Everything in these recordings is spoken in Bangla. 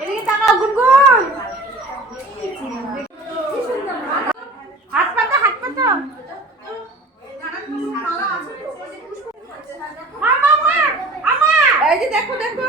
এদিকে তাকাও গুনগুন। হাত পাতো হাত পাতো। এই যে দেখো দেখো।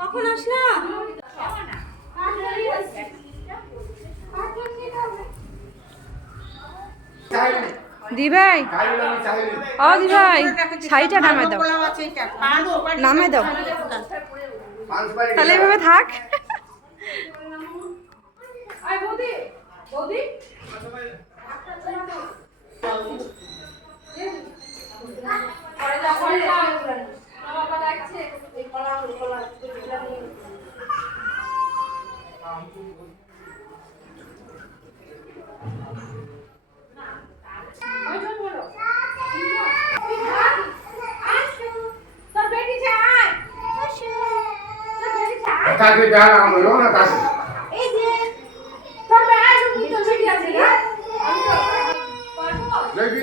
কখন আসলা দি ভাই ও দি ভাই শাড়িটা নামাই দাও। নামাই দাও। তাহলে এভাবে থাক। তোর কাকে দেখা আমলো না কাছে এই যে আছে না? দেখি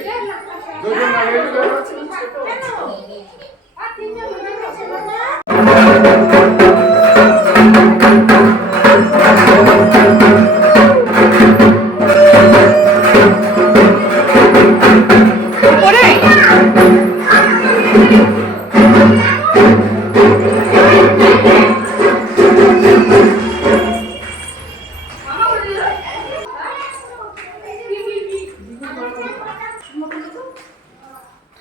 দুজন না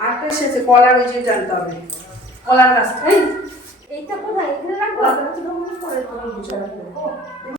আটটা এসেছে কলার ওই যে জানতে হবে। কলার গাছটা এই। এইটা কোথায়? এখানে রাখব?